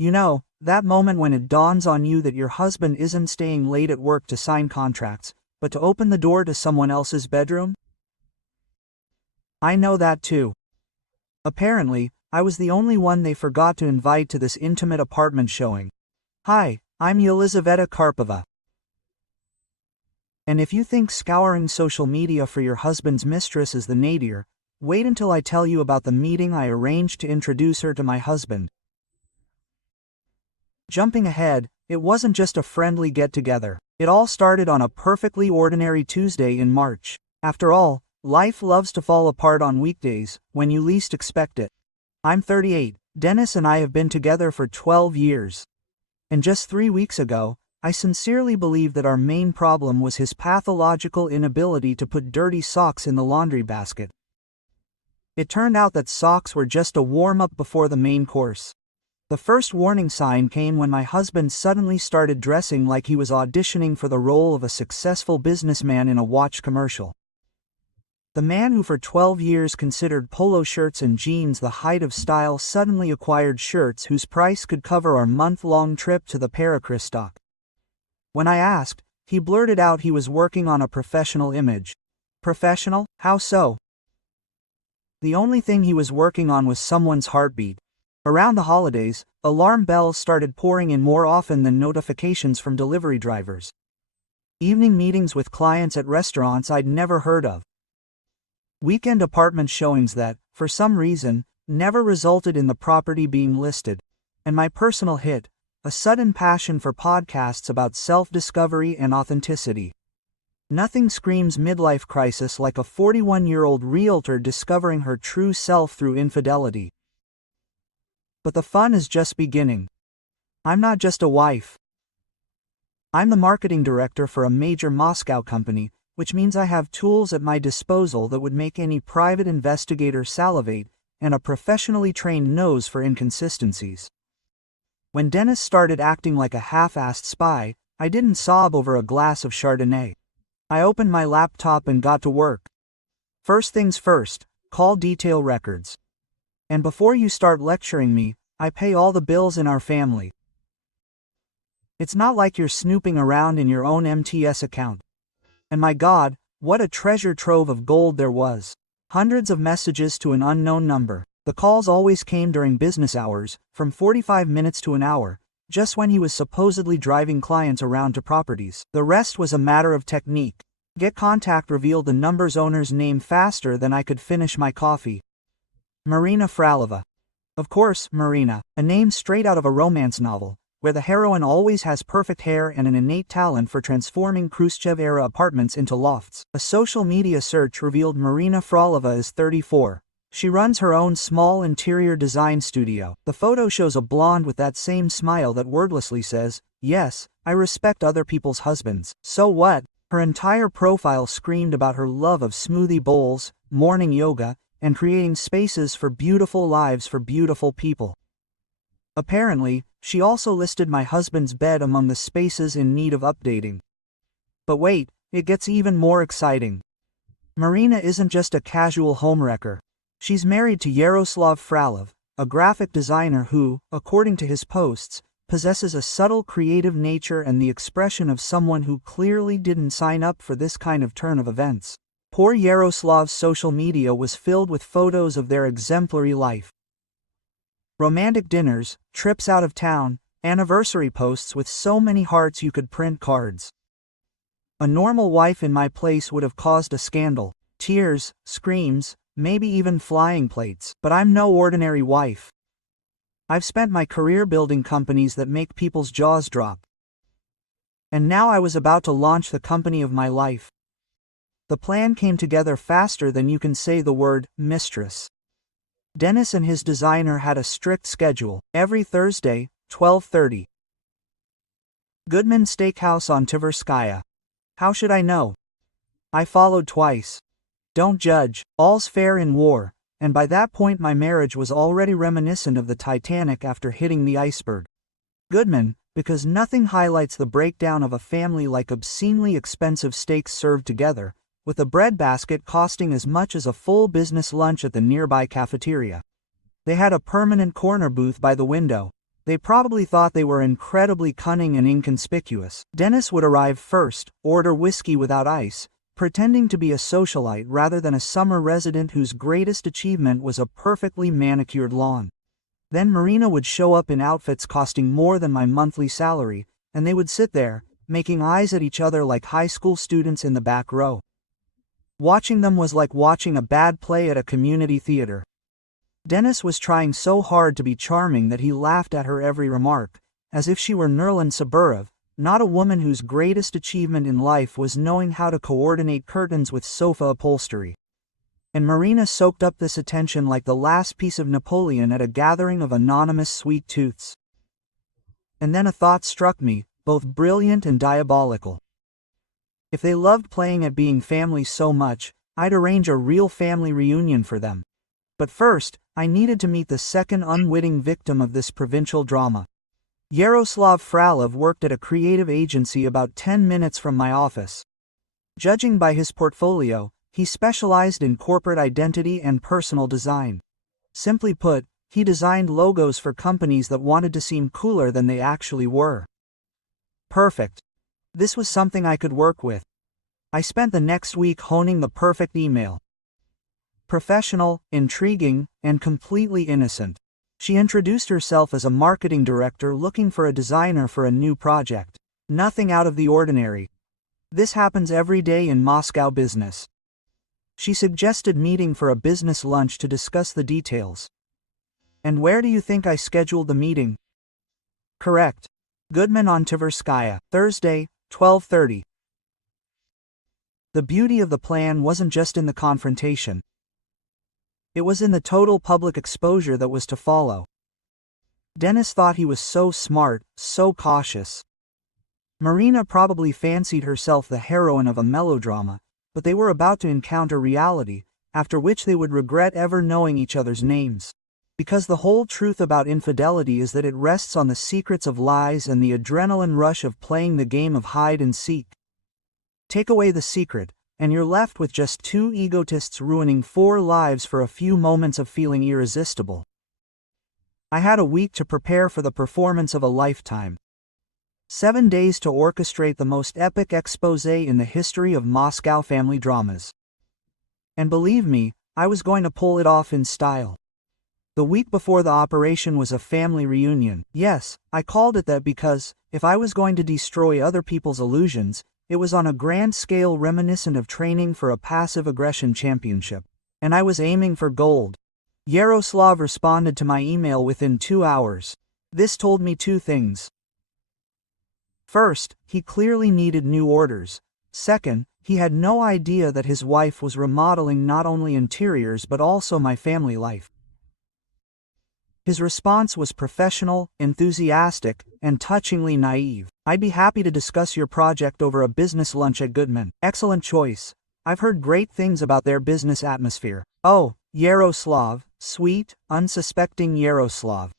You know, that moment when it dawns on you that your husband isn't staying late at work to sign contracts, but to open the door to someone else's bedroom? I know that too. Apparently, I was the only one they forgot to invite to this intimate apartment showing. Hi, I'm Yelizaveta Karpova. And if you think scouring social media for your husband's mistress is the nadir, wait until I tell you about the meeting I arranged to introduce her to my husband. Jumping ahead, it wasn't just a friendly get-together. It all started on a perfectly ordinary Tuesday in March. After all, life loves to fall apart on weekdays, when you least expect it. I'm 38, Dennis and I have been together for 12 years. And just 3 weeks ago, I sincerely believe that our main problem was his pathological inability to put dirty socks in the laundry basket. It turned out that socks were just a warm-up before the main course. The first warning sign came when my husband suddenly started dressing like he was auditioning for the role of a successful businessman in a watch commercial. The man who for 12 years considered polo shirts and jeans the height of style suddenly acquired shirts whose price could cover our month-long trip to the Parakristok. When I asked, he blurted out he was working on a professional image. Professional? How so? The only thing he was working on was someone's heartbeat. Around the holidays, alarm bells started pouring in more often than notifications from delivery drivers. Evening meetings with clients at restaurants I'd never heard of. Weekend apartment showings that, for some reason, never resulted in the property being listed. And my personal hit, a sudden passion for podcasts about self-discovery and authenticity. Nothing screams midlife crisis like a 41-year-old realtor discovering her true self through infidelity. But the fun is just beginning. I'm not just a wife. I'm the marketing director for a major Moscow company, which means I have tools at my disposal that would make any private investigator salivate, and a professionally trained nose for inconsistencies. When Dennis started acting like a half-assed spy, I didn't sob over a glass of Chardonnay. I opened my laptop and got to work. First things first, call detail records. And before you start lecturing me, I pay all the bills in our family. It's not like you're snooping around in your own MTS account. And my God, what a treasure trove of gold there was. Hundreds of messages to an unknown number. The calls always came during business hours, from 45 minutes to an hour, just when he was supposedly driving clients around to properties. The rest was a matter of technique. Get Contact revealed the number's owner's name faster than I could finish my coffee. Marina Fralova. Of course, Marina, a name straight out of a romance novel, where the heroine always has perfect hair and an innate talent for transforming Khrushchev-era apartments into lofts. A social media search revealed Marina Fralova is 34. She runs her own small interior design studio. The photo shows a blonde with that same smile that wordlessly says, "Yes, I respect other people's husbands. So what?" Her entire profile screamed about her love of smoothie bowls, morning yoga, and creating spaces for beautiful lives for beautiful people. Apparently, she also listed my husband's bed among the spaces in need of updating. But wait, it gets even more exciting. Marina isn't just a casual homewrecker. She's married to Yaroslav Fralov, a graphic designer who, according to his posts, possesses a subtle creative nature and the expression of someone who clearly didn't sign up for this kind of turn of events. Poor Yaroslav's social media was filled with photos of their exemplary life. Romantic dinners, trips out of town, anniversary posts with so many hearts you could print cards. A normal wife in my place would have caused a scandal. Tears, screams, maybe even flying plates. But I'm no ordinary wife. I've spent my career building companies that make people's jaws drop. And now I was about to launch the company of my life. The plan came together faster than you can say the word mistress. Dennis and his designer had a strict schedule, every Thursday, 12:30. Goodman Steakhouse on Tverskaya. How should I know? I followed twice. Don't judge, all's fair in war, and by that point my marriage was already reminiscent of the Titanic after hitting the iceberg. Goodman, because nothing highlights the breakdown of a family like obscenely expensive steaks served together, with a breadbasket costing as much as a full business lunch at the nearby cafeteria. They had a permanent corner booth by the window. They probably thought they were incredibly cunning and inconspicuous. Dennis would arrive first, order whiskey without ice, pretending to be a socialite rather than a summer resident whose greatest achievement was a perfectly manicured lawn. Then Marina would show up in outfits costing more than my monthly salary, and they would sit there, making eyes at each other like high school students in the back row. Watching them was like watching a bad play at a community theater. Dennis was trying so hard to be charming that he laughed at her every remark, as if she were Nurlan Saburov, not a woman whose greatest achievement in life was knowing how to coordinate curtains with sofa upholstery. And Marina soaked up this attention like the last piece of Napoleon at a gathering of anonymous sweet tooths. And then a thought struck me, both brilliant and diabolical. If they loved playing at being family so much, I'd arrange a real family reunion for them. But first, I needed to meet the second unwitting victim of this provincial drama. Yaroslav Fralov worked at a creative agency about 10 minutes from my office. Judging by his portfolio, he specialized in corporate identity and personal design. Simply put, he designed logos for companies that wanted to seem cooler than they actually were. Perfect. This was something I could work with. I spent the next week honing the perfect email. Professional, intriguing, and completely innocent. She introduced herself as a marketing director looking for a designer for a new project. Nothing out of the ordinary. This happens every day in Moscow business. She suggested meeting for a business lunch to discuss the details. And where do you think I scheduled the meeting? Correct. Goodman on Tverskaya, Thursday, 12:30. The beauty of the plan wasn't just in the confrontation. It was in the total public exposure that was to follow. Dennis thought he was so smart, so cautious. Marina probably fancied herself the heroine of a melodrama, but they were about to encounter reality, after which they would regret ever knowing each other's names. Because the whole truth about infidelity is that it rests on the secrets of lies and the adrenaline rush of playing the game of hide and seek. Take away the secret, and you're left with just two egotists ruining 4 lives for a few moments of feeling irresistible. I had a week to prepare for the performance of a lifetime. 7 days to orchestrate the most epic exposé in the history of Moscow family dramas. And believe me, I was going to pull it off in style. The week before the operation was a family reunion. Yes, I called it that because, if I was going to destroy other people's illusions, it was on a grand scale reminiscent of training for a passive aggression championship. And I was aiming for gold. Yaroslav responded to my email within 2 hours. This told me 2 things. First, he clearly needed new orders. Second, he had no idea that his wife was remodeling not only interiors but also my family life. His response was professional, enthusiastic, and touchingly naive. I'd be happy to discuss your project over a business lunch at Goodman. Excellent choice. I've heard great things about their business atmosphere. Oh, Yaroslav, sweet, unsuspecting Yaroslav.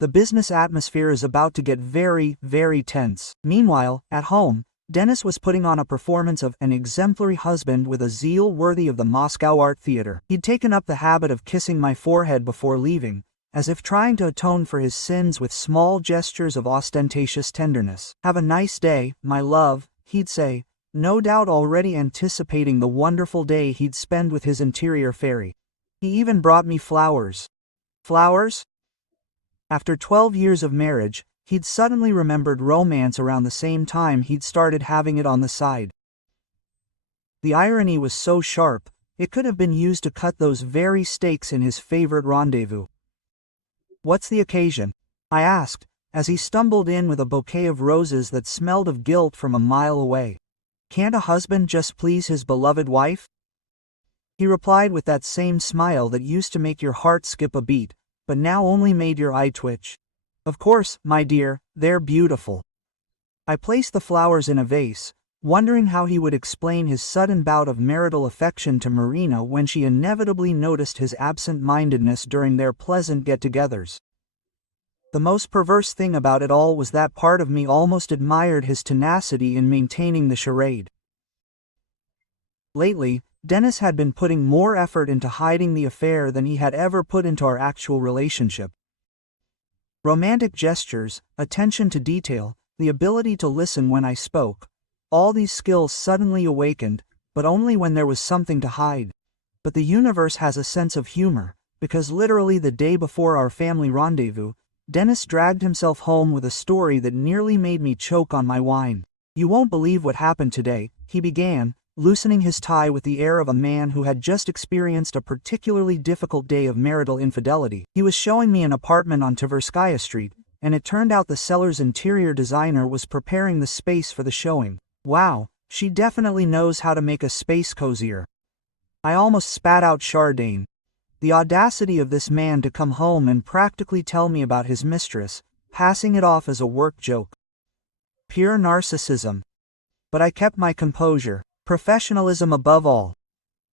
The business atmosphere is about to get very, very tense. Meanwhile, at home, Dennis was putting on a performance of an exemplary husband with a zeal worthy of the Moscow Art Theater. He'd taken up the habit of kissing my forehead before leaving, as if trying to atone for his sins with small gestures of ostentatious tenderness. Have a nice day, my love, he'd say, no doubt already anticipating the wonderful day he'd spend with his interior fairy. He even brought me flowers. Flowers? After 12 years of marriage, he'd suddenly remembered romance around the same time he'd started having it on the side. The irony was so sharp, it could have been used to cut those very steaks in his favorite rendezvous. What's the occasion? I asked, as he stumbled in with a bouquet of roses that smelled of guilt from a mile away. Can't a husband just please his beloved wife? He replied with that same smile that used to make your heart skip a beat, but now only made your eye twitch. Of course, my dear, they're beautiful. I placed the flowers in a vase, wondering how he would explain his sudden bout of marital affection to Marina when she inevitably noticed his absent-mindedness during their pleasant get-togethers. The most perverse thing about it all was that part of me almost admired his tenacity in maintaining the charade. Lately, Dennis had been putting more effort into hiding the affair than he had ever put into our actual relationship. Romantic gestures, attention to detail, the ability to listen when I spoke. All these skills suddenly awakened, but only when there was something to hide. But the universe has a sense of humor, because literally the day before our family rendezvous, Dennis dragged himself home with a story that nearly made me choke on my wine. "You won't believe what happened today," he began, loosening his tie with the air of a man who had just experienced a particularly difficult day of marital infidelity. He was showing me an apartment on Tverskaya Street, and it turned out the seller's interior designer was preparing the space for the showing. Wow, she definitely knows how to make a space cozier. I almost spat out Chardonnay. The audacity of this man to come home and practically tell me about his mistress, passing it off as a work joke. Pure narcissism. But I kept my composure. Professionalism above all.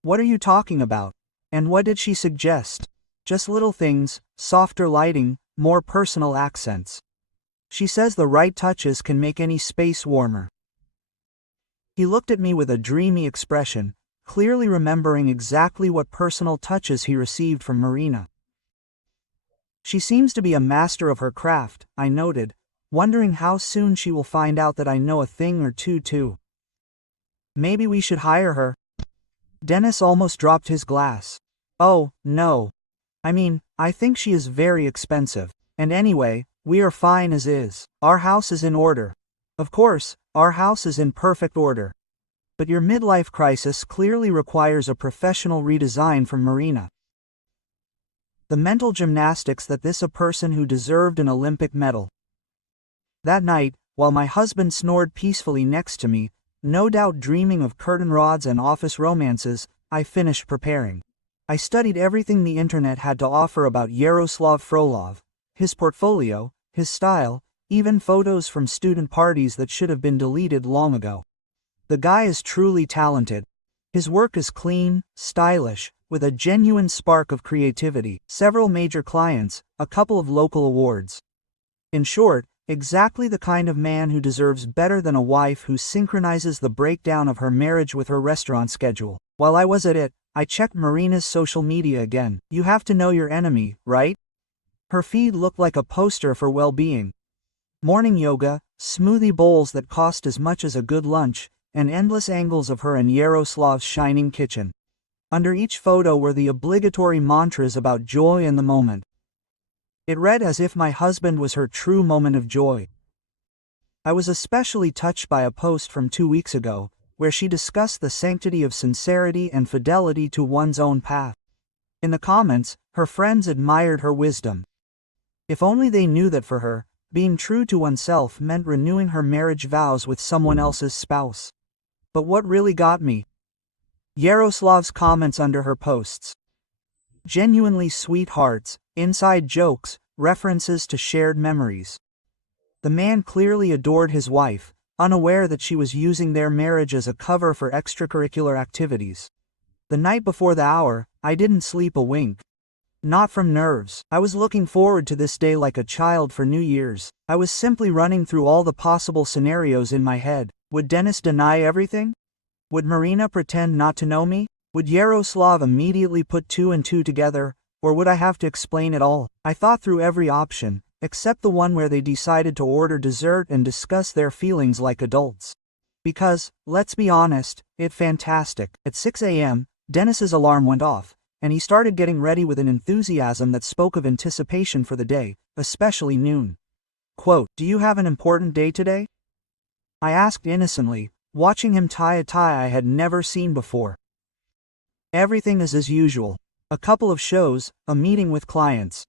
"What are you talking about? And what did she suggest?" "Just little things, softer lighting, more personal accents. She says the right touches can make any space warmer." He looked at me with a dreamy expression, clearly remembering exactly what personal touches he received from Marina. "She seems to be a master of her craft," I noted, wondering how soon she will find out that I know a thing or two too. "Maybe we should hire her." Dennis almost dropped his glass. "Oh, no. I mean, I think she is very expensive. And anyway, we are fine as is. Our house is in order." "Of course, our house is in perfect order. But your midlife crisis clearly requires a professional redesign from Marina." The mental gymnastics that this a person who deserved an Olympic medal. That night, while my husband snored peacefully next to me, no doubt dreaming of curtain rods and office romances, I finished preparing. I studied everything the internet had to offer about Yaroslav Frolov, his portfolio, his style, even photos from student parties that should have been deleted long ago. The guy is truly talented. His work is clean, stylish, with a genuine spark of creativity, several major clients, a couple of local awards. In short, exactly the kind of man who deserves better than a wife who synchronizes the breakdown of her marriage with her restaurant schedule. While I was at it, I checked Marina's social media again. You have to know your enemy, right? Her feed looked like a poster for well-being. Morning yoga, smoothie bowls that cost as much as a good lunch, and endless angles of her and Yaroslav's shining kitchen. Under each photo were the obligatory mantras about joy and the moment. It read as if my husband was her true moment of joy. I was especially touched by a post from 2 weeks ago, where she discussed the sanctity of sincerity and fidelity to one's own path. In the comments, her friends admired her wisdom. If only they knew that for her, being true to oneself meant renewing her marriage vows with someone else's spouse. But what really got me? Yaroslav's comments under her posts. Genuinely sweet hearts, inside jokes, references to shared memories. The man clearly adored his wife, unaware that she was using their marriage as a cover for extracurricular activities. The night before the hour, I didn't sleep a wink. Not from nerves. I was looking forward to this day like a child for New Year's. I was simply running through all the possible scenarios in my head. Would Dennis deny everything? Would Marina pretend not to know me? Would Yaroslav immediately put 2 and 2 together, or would I have to explain it all? I thought through every option, except the one where they decided to order dessert and discuss their feelings like adults. Because, let's be honest, it's fantastic. At 6 a.m., Dennis's alarm went off, and he started getting ready with an enthusiasm that spoke of anticipation for the day, especially noon. Quote, "Do you have an important day today?" I asked innocently, watching him tie a tie I had never seen before. "Everything is as usual. A couple of shows, a meeting with clients.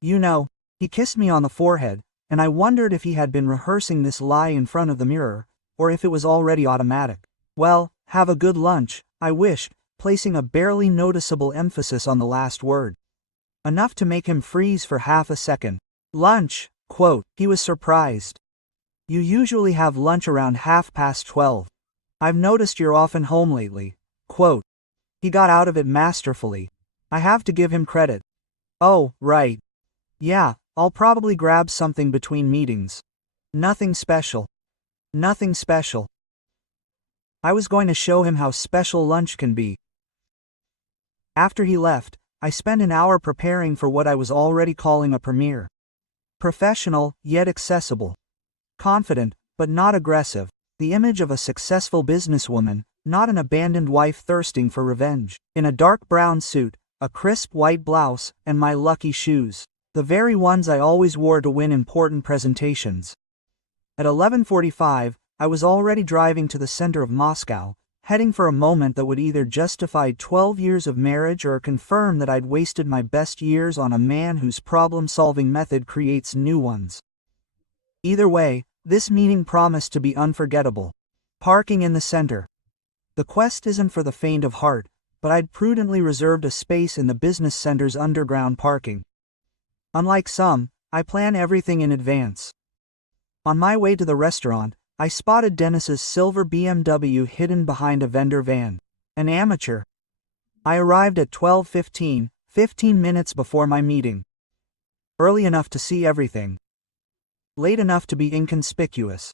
You know." He kissed me on the forehead, and I wondered if he had been rehearsing this lie in front of the mirror, or if it was already automatic. "Well, have a good lunch," I wished, placing a barely noticeable emphasis on the last word. Enough to make him freeze for half a second. "Lunch?" Quote. He was surprised. "You usually have lunch around 12:30. I've noticed you're often home lately." Quote. He got out of it masterfully. I have to give him credit. "Oh, right. Yeah, I'll probably grab something between meetings. Nothing special. Nothing special." I was going to show him how special lunch can be. After he left, I spent an hour preparing for what I was already calling a premiere. Professional, yet accessible. Confident, but not aggressive. The image of a successful businesswoman, not an abandoned wife thirsting for revenge. In a dark brown suit, a crisp white blouse, and my lucky shoes. The very ones I always wore to win important presentations. At 11:45, I was already driving to the center of Moscow, heading for a moment that would either justify 12 years of marriage or confirm that I'd wasted my best years on a man whose problem-solving method creates new ones. Either way, this meeting promised to be unforgettable. Parking in the center. The quest isn't for the faint of heart, but I'd prudently reserved a space in the business center's underground parking. Unlike some, I plan everything in advance. On my way to the restaurant, I spotted Dennis's silver BMW hidden behind a vendor van. An amateur. I arrived at 12:15, 15 minutes before my meeting. Early enough to see everything. Late enough to be inconspicuous.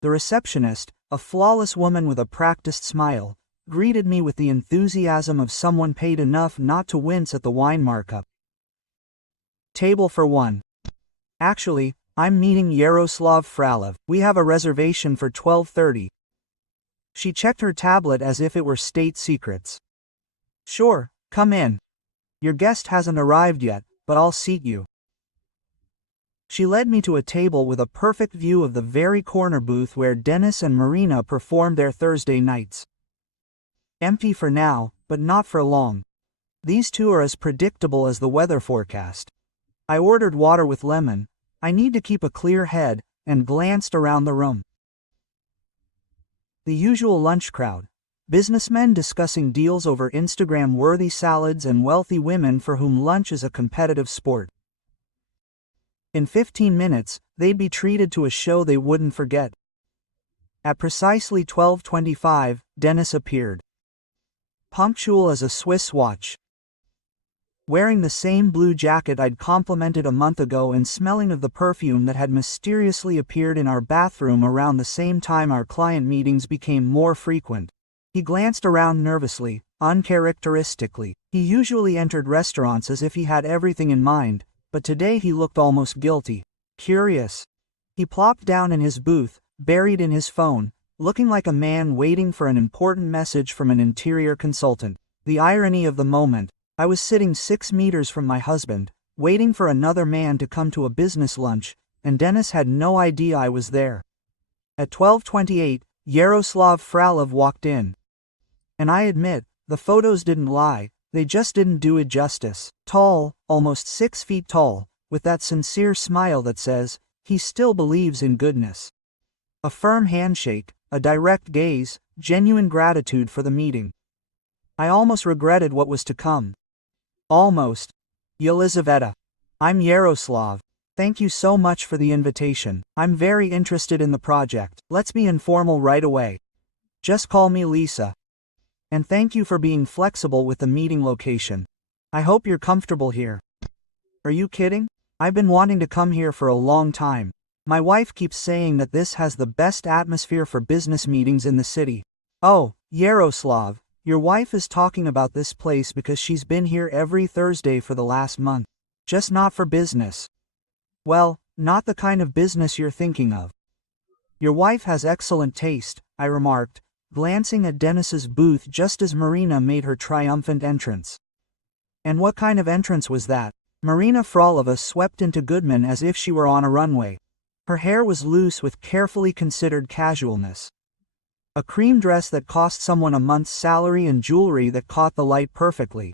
The receptionist, a flawless woman with a practiced smile, greeted me with the enthusiasm of someone paid enough not to wince at the wine markup. Table for one. Actually, I'm meeting Yaroslav Frolov. We have a reservation for 12:30. She checked her tablet as if it were state secrets. Sure, come in. Your guest hasn't arrived yet, but I'll seat you. She led me to a table with a perfect view of the very corner booth where Dennis and Marina performed their Thursday nights. Empty for now, but not for long. These two are as predictable as the weather forecast. I ordered water with lemon. I need to keep a clear head, and glanced around the room. The usual lunch crowd. Businessmen discussing deals over Instagram-worthy salads and wealthy women for whom lunch is a competitive sport. In 15 minutes, they'd be treated to a show they wouldn't forget. At precisely 12:25, Dennis appeared. Punctual as a Swiss watch. Wearing the same blue jacket I'd complimented a month ago and smelling of the perfume that had mysteriously appeared in our bathroom around the same time our client meetings became more frequent. He glanced around nervously, uncharacteristically. He usually entered restaurants as if he had everything in mind, but today he looked almost guilty. Curious. He plopped down in his booth, buried in his phone, looking like a man waiting for an important message from an interior consultant. The irony of the moment. I was sitting 6 meters from my husband, waiting for another man to come to a business lunch, and Dennis had no idea I was there. At 12:28, Yaroslav Frolov walked in. And I admit, the photos didn't lie, they just didn't do it justice. Tall, almost 6 feet tall, with that sincere smile that says, he still believes in goodness. A firm handshake, a direct gaze, genuine gratitude for the meeting. I almost regretted what was to come. Almost. Yelizaveta. I'm Yaroslav. Thank you so much for the invitation. I'm very interested in the project. Let's be informal right away. Just call me Lisa. And thank you for being flexible with the meeting location. I hope you're comfortable here. Are you kidding? I've been wanting to come here for a long time. My wife keeps saying that this has the best atmosphere for business meetings in the city. Oh, Yaroslav. Your wife is talking about this place because she's been here every Thursday for the last month. Just not for business. Well, not the kind of business you're thinking of. Your wife has excellent taste, I remarked, glancing at Dennis's booth just as Marina made her triumphant entrance. And what kind of entrance was that? Marina Frolova swept into Goodman as if she were on a runway. Her hair was loose with carefully considered casualness. A cream dress that cost someone a month's salary and jewelry that caught the light perfectly.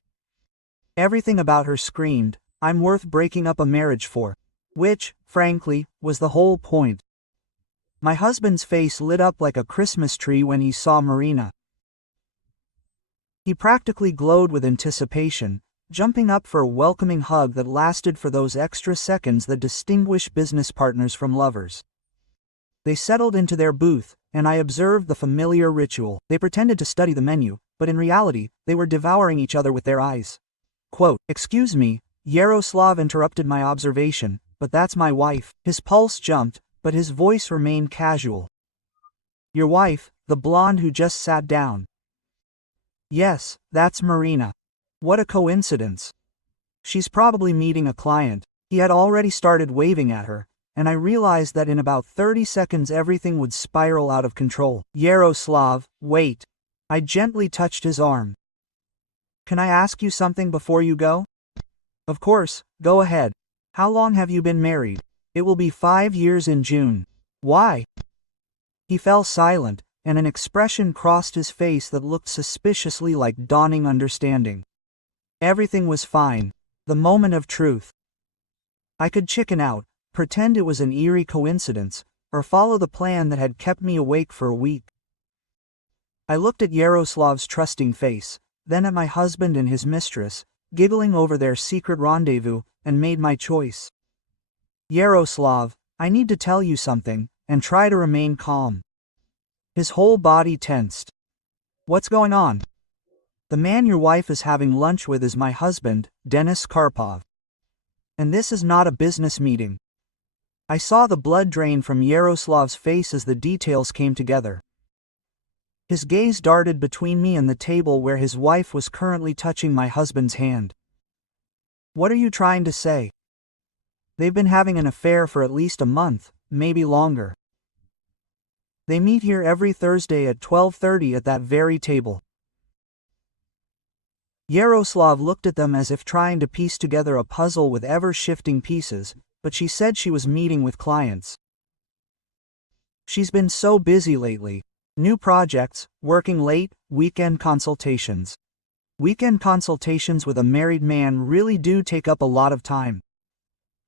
Everything about her screamed, I'm worth breaking up a marriage for. Which, frankly, was the whole point. My husband's face lit up like a Christmas tree when he saw Marina. He practically glowed with anticipation, jumping up for a welcoming hug that lasted for those extra seconds that distinguish business partners from lovers. They settled into their booth, and I observed the familiar ritual. They pretended to study the menu, but in reality, they were devouring each other with their eyes. Quote, excuse me, Yaroslav interrupted my observation, but that's my wife. His pulse jumped, but his voice remained casual. Your wife, the blonde who just sat down. Yes, that's Marina. What a coincidence. She's probably meeting a client. He had already started waving at her, and I realized that in about 30 seconds everything would spiral out of control. Yaroslav, wait. I gently touched his arm. Can I ask you something before you go? Of course, go ahead. How long have you been married? It will be 5 years in June. Why? He fell silent, and an expression crossed his face that looked suspiciously like dawning understanding. Everything was fine. The moment of truth. I could chicken out, pretend it was an eerie coincidence, or follow the plan that had kept me awake for a week. I looked at Yaroslav's trusting face, then at my husband and his mistress, giggling over their secret rendezvous, and made my choice. Yaroslav, I need to tell you something, and try to remain calm. His whole body tensed. What's going on? The man your wife is having lunch with is my husband, Denis Karpov. And this is not a business meeting. I saw the blood drain from Yaroslav's face as the details came together. His gaze darted between me and the table where his wife was currently touching my husband's hand. What are you trying to say? They've been having an affair for at least a month, maybe longer. They meet here every Thursday at 12:30 at that very table. Yaroslav looked at them as if trying to piece together a puzzle with ever-shifting pieces, but she said she was meeting with clients. She's been so busy lately. New projects, working late, weekend consultations. Weekend consultations with a married man really do take up a lot of time.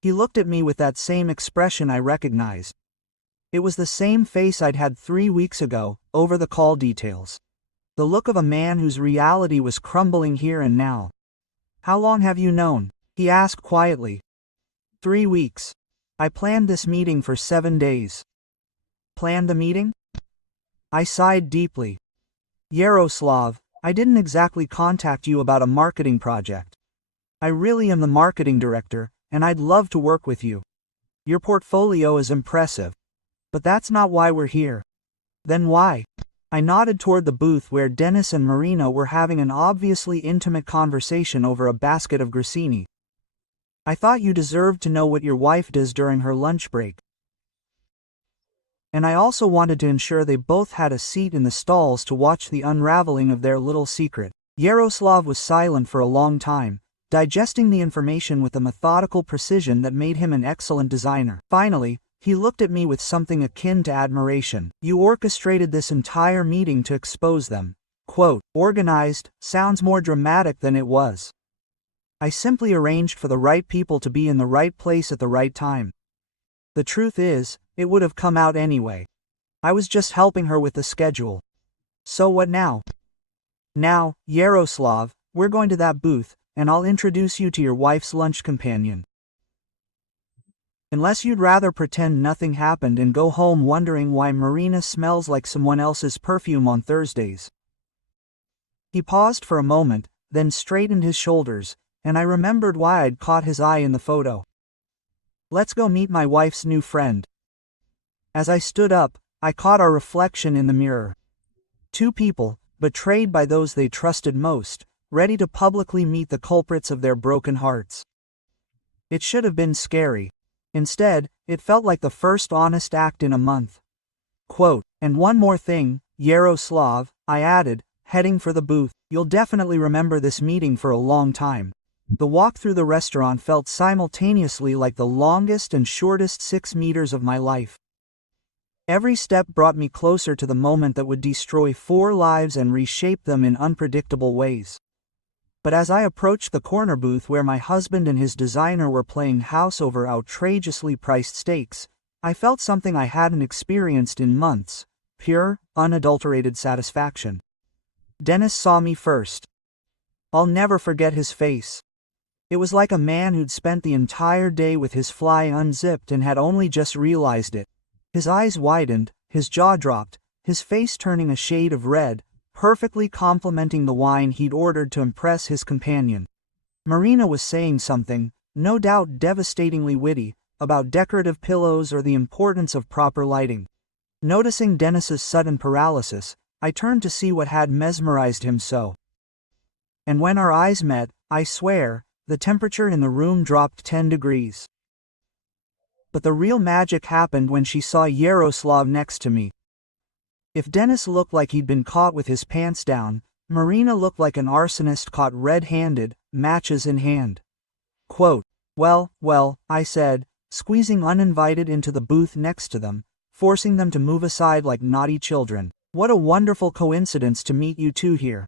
He looked at me with that same expression I recognized. It was the same face I'd had 3 weeks ago, over the call details. The look of a man whose reality was crumbling here and now. How long have you known? He asked quietly. 3 weeks. I planned this meeting for 7 days. Planned the meeting? I sighed deeply. Yaroslav, I didn't exactly contact you about a marketing project. I really am the marketing director, and I'd love to work with you. Your portfolio is impressive. But that's not why we're here. Then why? I nodded toward the booth where Denis and Marina were having an obviously intimate conversation over a basket of grissini. I thought you deserved to know what your wife does during her lunch break. And I also wanted to ensure they both had a seat in the stalls to watch the unraveling of their little secret. Yaroslav was silent for a long time, digesting the information with a methodical precision that made him an excellent designer. Finally, he looked at me with something akin to admiration. You orchestrated this entire meeting to expose them. Quote, organized, sounds more dramatic than it was. I simply arranged for the right people to be in the right place at the right time. The truth is, it would have come out anyway. I was just helping her with the schedule. So what now? Now, Yaroslav, we're going to that booth, and I'll introduce you to your wife's lunch companion. Unless you'd rather pretend nothing happened and go home wondering why Marina smells like someone else's perfume on Thursdays. He paused for a moment, then straightened his shoulders, and I remembered why I'd caught his eye in the photo. Let's go meet my wife's new friend. As I stood up, I caught our reflection in the mirror. Two people, betrayed by those they trusted most, ready to publicly meet the culprits of their broken hearts. It should have been scary. Instead, it felt like the first honest act in a month. Quote, and one more thing, Yaroslav, I added, heading for the booth, you'll definitely remember this meeting for a long time. The walk through the restaurant felt simultaneously like the longest and shortest 6 meters of my life. Every step brought me closer to the moment that would destroy 4 lives and reshape them in unpredictable ways. But as I approached the corner booth where my husband and his designer were playing house over outrageously priced steaks, I felt something I hadn't experienced in months, pure, unadulterated satisfaction. Denis saw me first. I'll never forget his face. It was like a man who'd spent the entire day with his fly unzipped and had only just realized it. His eyes widened, his jaw dropped, his face turning a shade of red, perfectly complementing the wine he'd ordered to impress his companion. Marina was saying something, no doubt devastatingly witty, about decorative pillows or the importance of proper lighting. Noticing Denis's sudden paralysis, I turned to see what had mesmerized him so. And when our eyes met, I swear, the temperature in the room dropped 10 degrees. But the real magic happened when she saw Yaroslav next to me. If Dennis looked like he'd been caught with his pants down, Marina looked like an arsonist caught red-handed, matches in hand. Quote, well, I said, squeezing uninvited into the booth next to them, forcing them to move aside like naughty children. What a wonderful coincidence to meet you two here.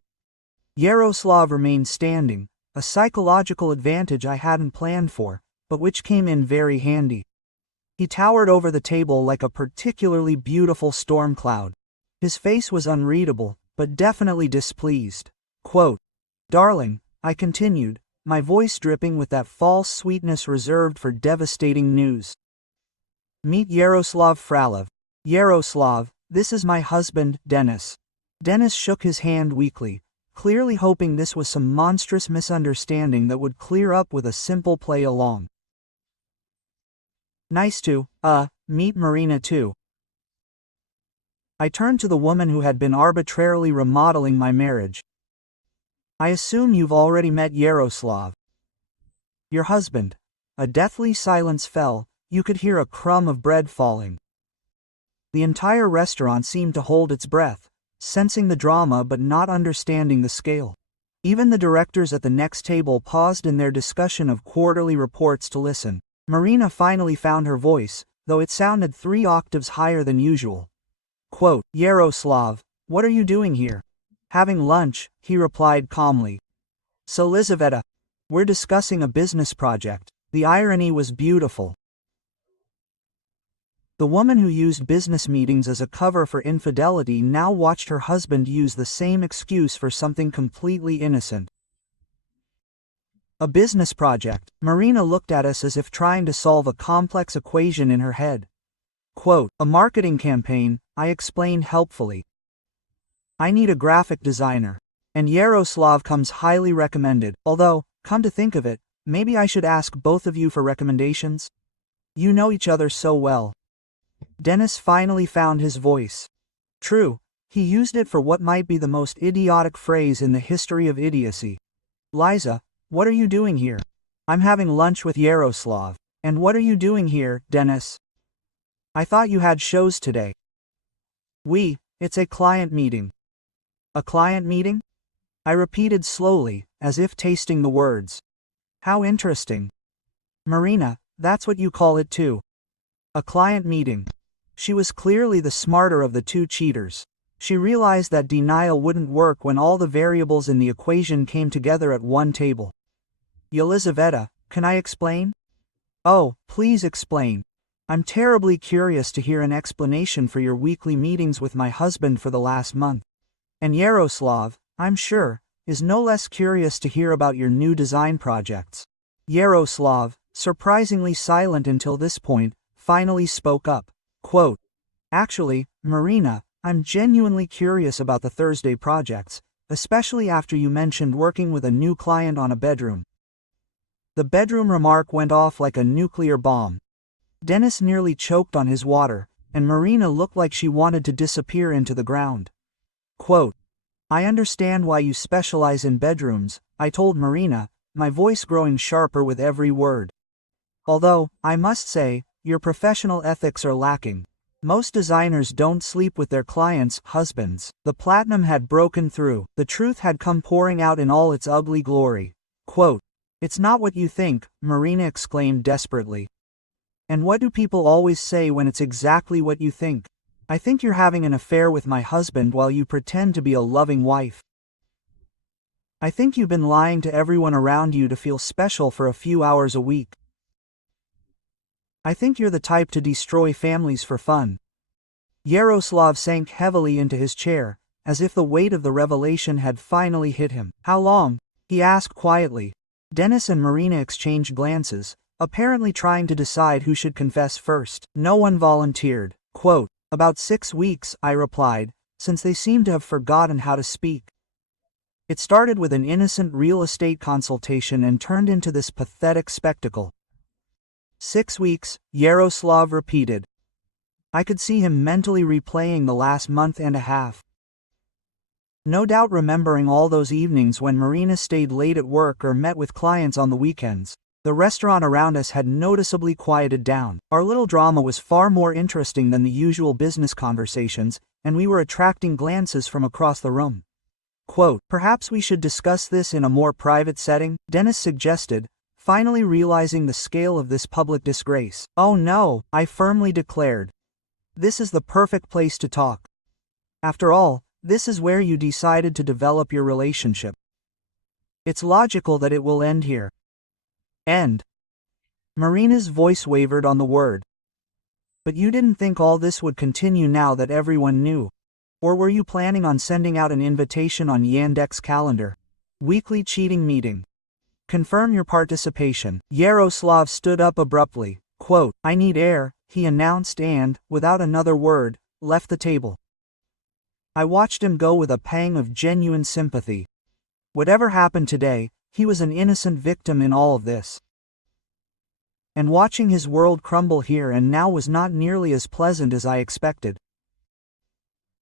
Yaroslav remained standing, a psychological advantage I hadn't planned for, but which came in very handy. He towered over the table like a particularly beautiful storm cloud. His face was unreadable, but definitely displeased. Quote, darling, I continued, my voice dripping with that false sweetness reserved for devastating news. Meet Yaroslav Fralov. Yaroslav, this is my husband, Dennis. Dennis shook his hand weakly, clearly hoping this was some monstrous misunderstanding that would clear up with a simple play along. Nice to, meet Marina too. I turned to the woman who had been arbitrarily remodeling my marriage. I assume you've already met Yaroslav. Your husband. A deathly silence fell, you could hear a crumb of bread falling. The entire restaurant seemed to hold its breath, sensing the drama but not understanding the scale. Even the directors at the next table paused in their discussion of quarterly reports to listen. Marina finally found her voice, though it sounded 3 octaves higher than usual. Quote, Yaroslav, what are you doing here? Having lunch, he replied calmly. So Lizaveta, we're discussing a business project. The irony was beautiful. The woman who used business meetings as a cover for infidelity now watched her husband use the same excuse for something completely innocent. A business project. Marina looked at us as if trying to solve a complex equation in her head. Quote, a marketing campaign, I explained helpfully. I need a graphic designer. And Yaroslav comes highly recommended, although, come to think of it, maybe I should ask both of you for recommendations? You know each other so well. Dennis finally found his voice. True, he used it for what might be the most idiotic phrase in the history of idiocy. Liza, what are you doing here? I'm having lunch with Yaroslav. And what are you doing here, Dennis? I thought you had shows today. It's a client meeting. A client meeting? I repeated slowly, as if tasting the words. How interesting. Marina, that's what you call it too. A client meeting. She was clearly the smarter of the two cheaters. She realized that denial wouldn't work when all the variables in the equation came together at one table. Yelizaveta, can I explain? Oh, please explain. I'm terribly curious to hear an explanation for your weekly meetings with my husband for the last month. And Yaroslav, I'm sure, is no less curious to hear about your new design projects. Yaroslav, surprisingly silent until this point, finally spoke up. Quote, actually, Marina, I'm genuinely curious about the Thursday projects, especially after you mentioned working with a new client on a bedroom. The bedroom remark went off like a nuclear bomb. Dennis nearly choked on his water, and Marina looked like she wanted to disappear into the ground. Quote, I understand why you specialize in bedrooms, I told Marina, my voice growing sharper with every word. Although, I must say, your professional ethics are lacking. Most designers don't sleep with their clients' husbands. The platinum had broken through. The truth had come pouring out in all its ugly glory. Quote, it's not what you think, Marina exclaimed desperately. And what do people always say when it's exactly what you think? I think you're having an affair with my husband while you pretend to be a loving wife. I think you've been lying to everyone around you to feel special for a few hours a week. I think you're the type to destroy families for fun. Yaroslav sank heavily into his chair, as if the weight of the revelation had finally hit him. How long? He asked quietly. Dennis and Marina exchanged glances, apparently trying to decide who should confess first. No one volunteered. Quote, about 6 weeks, I replied, since they seemed to have forgotten how to speak. It started with an innocent real estate consultation and turned into this pathetic spectacle. 6 weeks, Yaroslav repeated. I could see him mentally replaying the last month and a half. No doubt remembering all those evenings when Marina stayed late at work or met with clients on the weekends. The restaurant around us had noticeably quieted down. Our little drama was far more interesting than the usual business conversations, and we were attracting glances from across the room. Quote, "Perhaps we should discuss this in a more private setting," Dennis suggested, finally realizing the scale of this public disgrace. "Oh no," I firmly declared. "This is the perfect place to talk. After all, this is where you decided to develop your relationship. It's logical that it will end here." End. Marina's voice wavered on the word. "But you didn't think all this would continue now that everyone knew? Or were you planning on sending out an invitation on Yandex's calendar? Weekly cheating meeting. Confirm your participation." Yaroslav stood up abruptly. Quote, "I need air," he announced and, without another word, left the table. I watched him go with a pang of genuine sympathy. Whatever happened today, he was an innocent victim in all of this. And watching his world crumble here and now was not nearly as pleasant as I expected.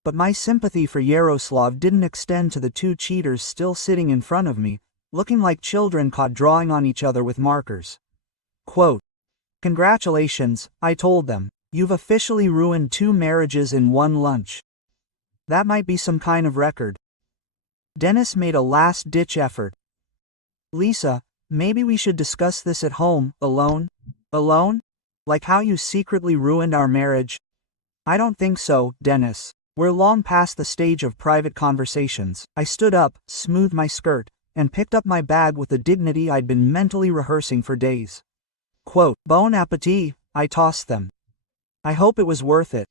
But my sympathy for Yaroslav didn't extend to the two cheaters still sitting in front of me, looking like children caught drawing on each other with markers. Quote, "Congratulations," I told them. "You've officially ruined 2 marriages in one lunch. That might be some kind of record." Dennis made a last-ditch effort. "Lisa, maybe we should discuss this at home, alone?" "Alone? Like how you secretly ruined our marriage?" "I don't think so, Dennis. We're long past the stage of private conversations." I stood up, smoothed my skirt, and picked up my bag with the dignity I'd been mentally rehearsing for days. Quote, "Bon appetit," I tossed them. "I hope it was worth it."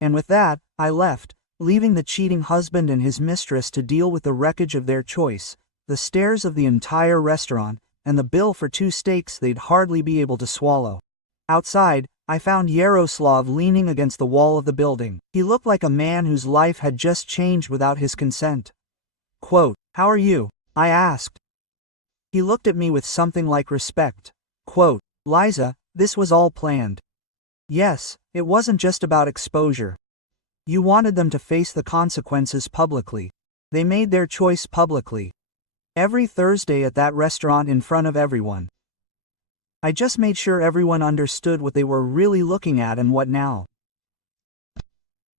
And with that, I left, leaving the cheating husband and his mistress to deal with the wreckage of their choice, the stares of the entire restaurant, and the bill for 2 steaks they'd hardly be able to swallow. Outside, I found Yaroslav leaning against the wall of the building. He looked like a man whose life had just changed without his consent. Quote, "How are you?" I asked. He looked at me with something like respect. Quote, "Liza, this was all planned. Yes, it wasn't just about exposure. You wanted them to face the consequences publicly. They made their choice publicly. Every Thursday at that restaurant in front of everyone. I just made sure everyone understood what they were really looking at and what now."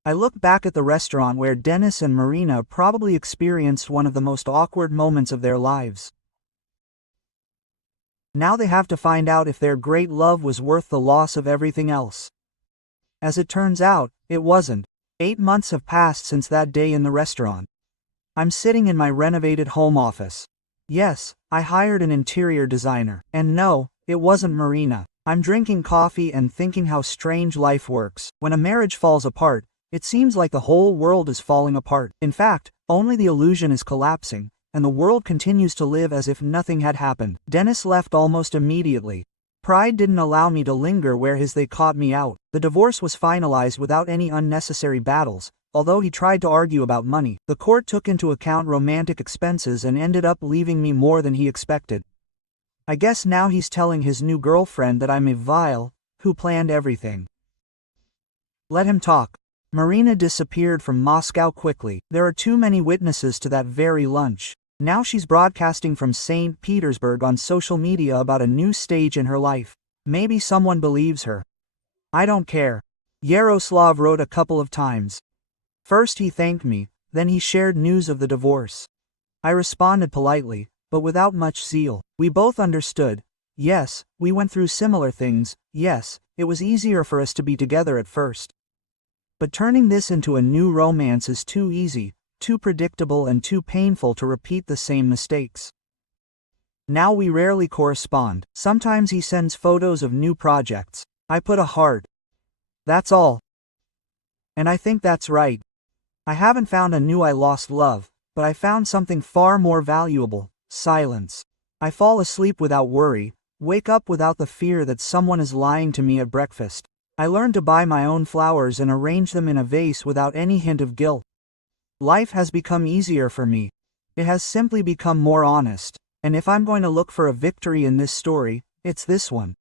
I looked back at the restaurant where Dennis and Marina probably experienced one of the most awkward moments of their lives. Now they have to find out if their great love was worth the loss of everything else. As it turns out, it wasn't. 8 months have passed since that day in the restaurant. I'm sitting in my renovated home office. Yes, I hired an interior designer. And no, it wasn't Marina. I'm drinking coffee and thinking how strange life works. When a marriage falls apart, it seems like the whole world is falling apart. In fact, only the illusion is collapsing, and the world continues to live as if nothing had happened. Dennis left almost immediately. Pride didn't allow me to linger where they caught me out. The divorce was finalized without any unnecessary battles, although he tried to argue about money. The court took into account romantic expenses and ended up leaving me more than he expected. I guess now he's telling his new girlfriend that I'm a vile, who planned everything. Let him talk. Marina disappeared from Moscow quickly. There are too many witnesses to that very lunch. Now she's broadcasting from St. Petersburg on social media about a new stage in her life. Maybe someone believes her. I don't care. Yaroslav wrote a couple of times. First he thanked me, then he shared news of the divorce. I responded politely, but without much zeal. We both understood. Yes, we went through similar things. Yes, it was easier for us to be together at first. But turning this into a new romance is too easy, too predictable and too painful to repeat the same mistakes. Now we rarely correspond. Sometimes he sends photos of new projects. I put a heart. That's all. And I think that's right. I haven't found a new I lost love, but I found something far more valuable: silence. I fall asleep without worry, wake up without the fear that someone is lying to me at breakfast. I learned to buy my own flowers and arrange them in a vase without any hint of guilt. Life has become easier for me. It has simply become more honest. And if I'm going to look for a victory in this story, it's this one.